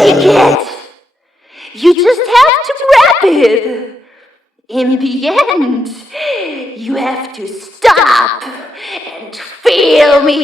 Take it! You just have to grab it. In the end, you have to stop and feel me.